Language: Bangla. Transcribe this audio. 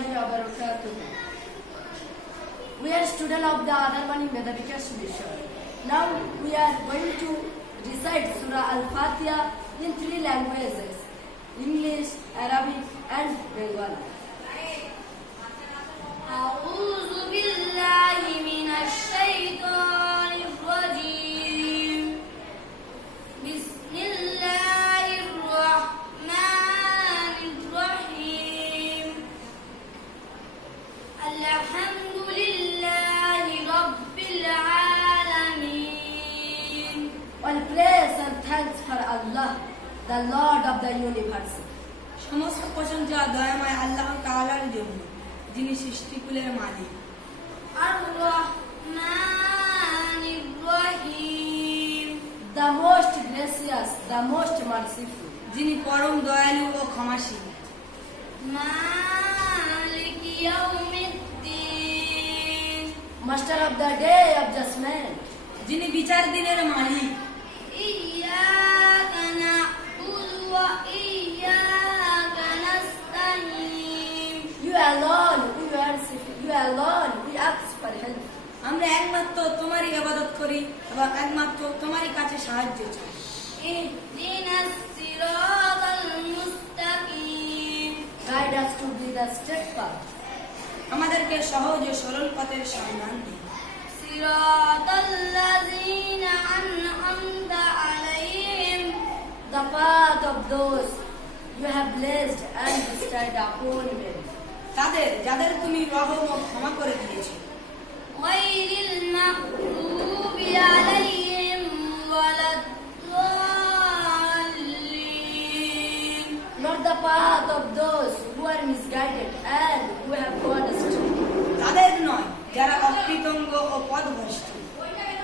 warahmatullahi wabarakatuh. We are students of the Adharmani Medabikash Mission. Now we are going to recite Surah Al-Fatiha in 3 languages: English, Arabic and Bengali. أعوذ بالله من الشيطان الرجيم بسم الله الرحمن الرحيم الحمد لله رب العالمين. All praise and thanks for Allah, the Lord of the universe. সমস্ত প্রশংসা দয়াময় আল্লাহ তাআলার জন্য, যিনি সৃষ্টিকুলের মালিক। الرحمن الرحيم The most gracious, the most merciful. যিনি পরম দয়ালু ও ক্ষমাশীল। مالك يوم الدين Master of the day of judgment. যিনি বিচার দিনের মালিক। إياك نعبد وإياك نستعين. You alone, we worship. You alone, we ask for help. আমরা একমাত্র তোমারই ইবাদত করি এবং একমাত্র তোমারই কাছে সাহায্য চাই। اهدنا الصراط المستقيم. Guide us to be the straight path. আমাদেরকে সহজ ও সরল পথের সন্ধান দিন। صراط الذين أنعمت عليهم. The path of those you have blessed and bestowed upon them. যাদের তুমি রহম ও ক্ষমা করে দিয়েছো। غير المغضوب عليهم ولا الضالين. Not the path of those who are misguided and who have gone astray. তাদের নয় যারা অকৃতজ্ঞ ও পথভ্রষ্ট।